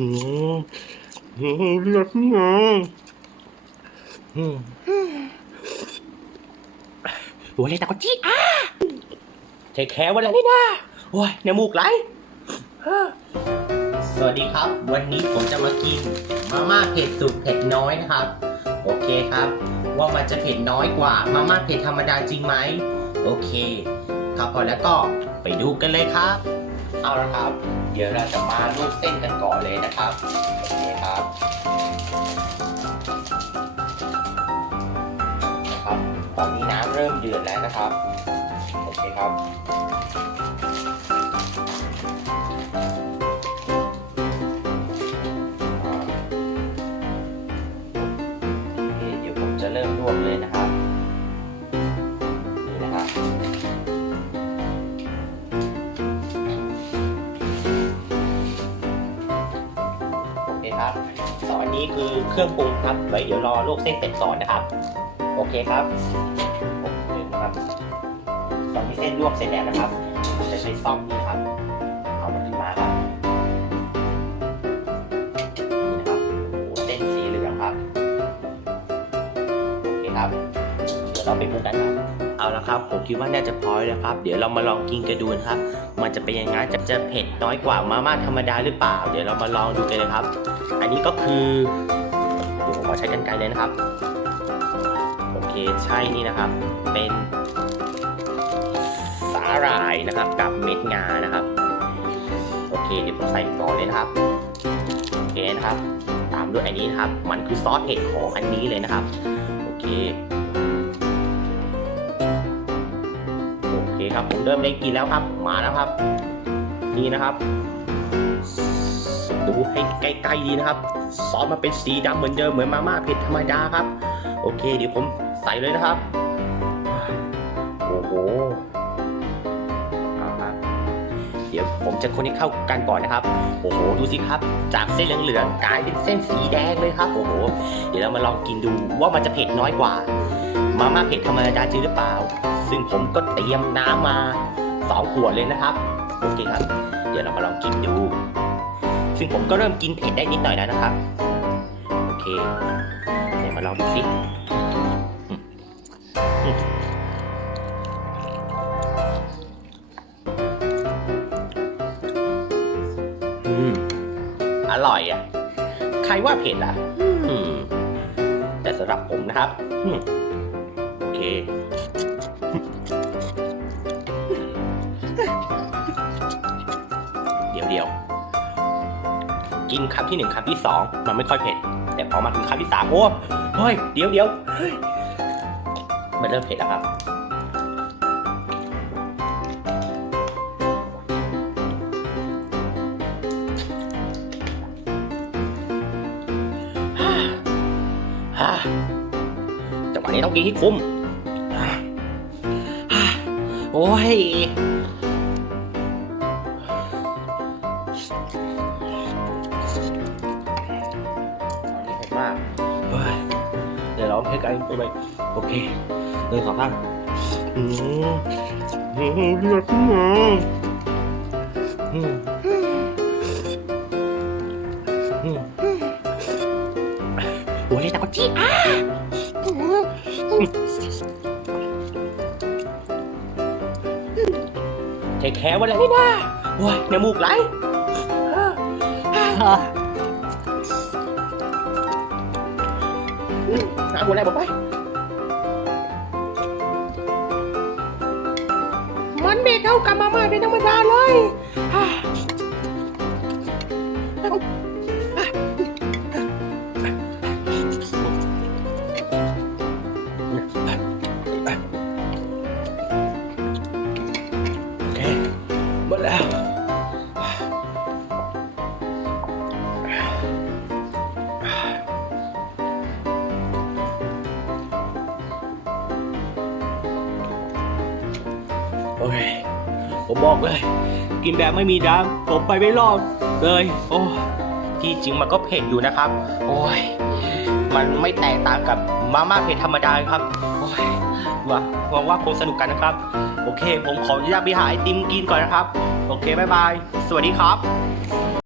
อืมอืมเลือดขึ้นมาอืมหัวเลยตะกจี้อะเทคแคร์วันละนี่นะโอ้ยในมูกไหลสวัสดีครับ วันนี้ผมจะมากินมาม่าเผ็ดสุดเผ็ดน้อยนะครับ โอเคครับ ว่ามันจะเผ็ดน้อยกว่ามาม่าเผ็ดธรรมดาจริงไหม โอเค ครับพอแล้วก็ไปดูกันเลยครับ เอาละครับ เดี๋ยวเราจะมาลวกเส้นกันก่อนเลยนะครับโอเคครับนะครับ ตอนนี้น้ำเริ่มเดือดแล้วนะครับโอเคครับ สอนนี้คือเครื่องปรุงครับไว้เดี๋ยวรอลวกเส้นเป็ดก่อนนะครับ โอเคครับโอเคนะครับ ตอนนี้เส้นลวกเสร็จแล้วนะครับจะใช้ซ่อมนี่ครับ เอามันขึ้นมาครับนี่นะครับโอ้เส้นสีเหลืองครับ โอเคครับ เดี๋ยวเราไปปรุงกันครับ เอาละครับ ผมคิดว่าน่าจะพอแล้วครับ เดี๋ยวเรามาลองกินกันดูนะครับ มันจะเป็นยังไงจะจะเผ็ดน้อยกว่ามาม่าธรรมดาหรือเปล่า เดี๋ยวเรามาลองดูกันเลยครับ อันนี้ก็คือเดี๋ยวผมขอใช้กันไกรเลยนะครับ โอเคใช่นี่นะครับ เป็นสาหร่ายนะครับ กับเม็ดงานะครับ โอเคเดี๋ยวผมใส่ก่อเลยนะครับโอเคนะครับ ตามด้วยอันนี้นะครับ มันคือซอสเห็ดของอันนี้เลยนะครับ โอเค โอเครับ ผมเริ่มได้กินแล้วครับ มาแล้วครับ นี่นะครับ ดูให้ใกล้ๆดีนะครับ ซอสมันเป็นสีดำเหมือนเดิมเหมือนมาม่าเผ็ดธรรมดาครับ โอเค เดี๋ยวผมใส่เลยนะครับ โอ้โหเอาครับเดี๋ยวผมจะคนให้เข้ากันก่อนนะครับ โอ้โห ดูสิครับ จากเส้นเหลืองๆกลายเป็นเส้นสีแดงเลยครับ โอ้โห เดี๋ยวเรามาลองกินดูว่ามันจะเผ็ดน้อยกว่า มาม่าเผ็ดธรรมดาจริงหรือเปล่า ซึ่งผมก็เตรียมน้ำมาสองขวดเลยนะครับโอเคครับ เดี๋ยวเรามาลองกินดู ซึ่งผมก็เริ่มกินเผ็ดได้นิดหน่อยแล้วนะครับ โอเค เดี๋ยวมาลองดูสิอืมอร่อยอะ ใครว่าเผ็ดอะแต่สำหรับผมนะครับ เคเดี๋ยวเดี๋ยวกินคำที่หนึ่งคำที่สองมันไม่ค่อยเผ็ด แต่พอมาถึงคำที่สามโอ้เฮ้ยเดี๋ยวเดี๋ยวมันเริ่มเผ็ดแล้วครับฮ่าจังหวะนี้ต้องกินให้คุ้ม อ้ย ตอนนี้เผ็ดมาก เฮ้ย เดี๋ยวเราเผ็ดกันไปไปโอเคหนึ่งสองสามอืมอืมเลือดขึ้นมาอืมอืมหัวเลยตะกจี้อะ เทคแคร์วันละนี่นะโอ้ยในมูกไหลหาหัวแรกบอกไป มันเบเท่ากับมาม่าเป็นธรรมดาเลย โอเคผมบอกเลย กินแบบไม่มีน้ำผมไปไม่รอดเลย โอ้ที่จริงมันก็เผ็ดอยู่นะครับ โอ้ยมันไม่แตกต่างกับมาม่าเผ็ดธรรมดาครับ โอ้ยหวังหวังว่าคงสนุกกันนะครับ โอเค ผมขออนุญาตไปหาไอติมกินก่อนนะครับ โอเค บ๊ายบาย สวัสดีครับ